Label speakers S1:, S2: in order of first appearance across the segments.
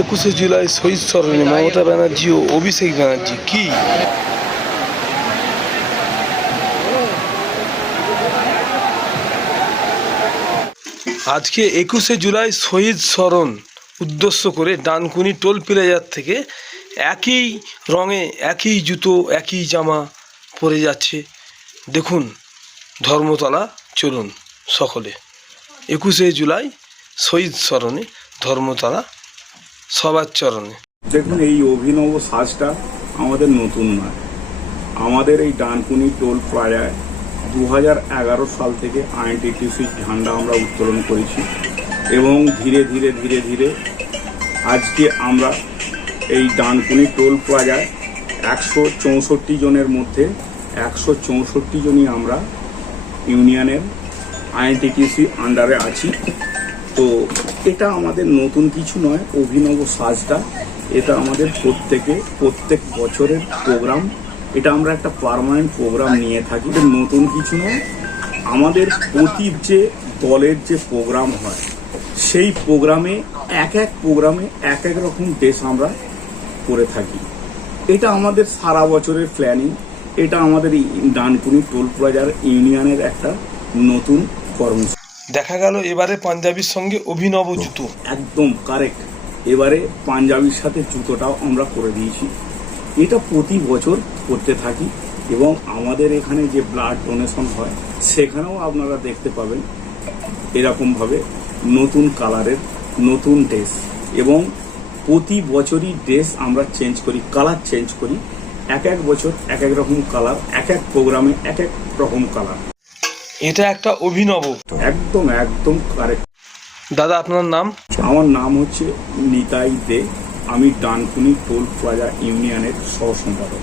S1: একুশে জুলাই শহীদ স্মরণে মমতা ব্যানার্জি ও অভিষেক ব্যানার্জি কি? আজকে একুশে জুলাই শহীদ স্মরণ উদ্দেশ্য করে ডানকুনি টোল প্লেজার থেকে একই রঙে একই জুতো, একই জামা পরে যাচ্ছে। দেখুন, ধর্মতলা চলুন সকলে। একুশে জুলাই শহীদ স্মরণে ধর্মতলা সবার চরণে।
S2: দেখুন, এই অভিনব সাজটা আমাদের নতুন নয়। আমাদের এই ডানকুনি টোল প্লাজায় দু হাজার এগারো সাল থেকে আইএনটিটিউসির ঝান্ডা আমরা উত্তোলন করেছি এবং ধীরে ধীরে ধীরে ধীরে আজকে আমরা এই ডানকুনি টোল প্লাজায় একশো চৌষট্টি জনের মধ্যে একশো চৌষট্টি জনই আমরা ইউনিয়নের আইএনটিটিসি আন্ডারে আছি। তো এটা আমাদের নতুন কিছু নয়, অভিনব সাজটা। এটা আমাদের প্রত্যেকে, প্রত্যেক বছরের প্রোগ্রাম এটা আমরা একটা পার্মানেন্ট প্রোগ্রাম নিয়ে থাকি। এটা নতুন কিছু নয়। আমাদের প্রতি যে দলের যে প্রোগ্রাম হয়, সেই প্রোগ্রামে এক এক প্রোগ্রামে এক এক রকম ড্রেস আমরা করে থাকি। এটা আমাদের সারা বছরের প্ল্যানিং এটা আমাদের ডানকুনি টোল প্লাজার ইউনিয়নের একটা নতুন কর্মসূচি।
S1: দেখা গেল এবারে পাঞ্জাবির সঙ্গে অভিনব জুতো।
S2: একদম কারেক্ট এবারে পাঞ্জাবির সাথে জুতোটাও আমরা করে দিয়েছি। এটা প্রতি বছর করতে থাকি এবং আমাদের এখানে যে ব্লাড ডোনেশন হয়, সেখানেও আপনারা দেখতে পাবেন এরকমভাবে নতুন কালারের নতুন ড্রেস এবং প্রতি বছরই ড্রেস আমরা চেঞ্জ করি কালার চেঞ্জ করি। এক এক বছর এক এক রকম কালার এক এক প্রোগ্রামে এক এক রকম কালার
S1: এটা একটা অভিনব।
S2: একদম একদম কারেক্ট
S1: দাদা আপনার নাম?
S2: আমার নাম হচ্ছে নিতাই দে। আমি ডানকুনি টোল প্লাজা ইউনিয়নের সহ সম্পাদক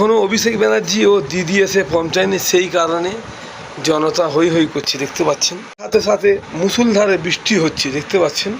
S1: এখনও অভিষেক ব্যানার্জি ও দিদি এসে পৌঁছায়নি সেই কারণে জনতা হই হই করছে, দেখতে পাচ্ছেন। সাথে সাথে মুসুলধারে বৃষ্টি হচ্ছে, দেখতে পাচ্ছেন।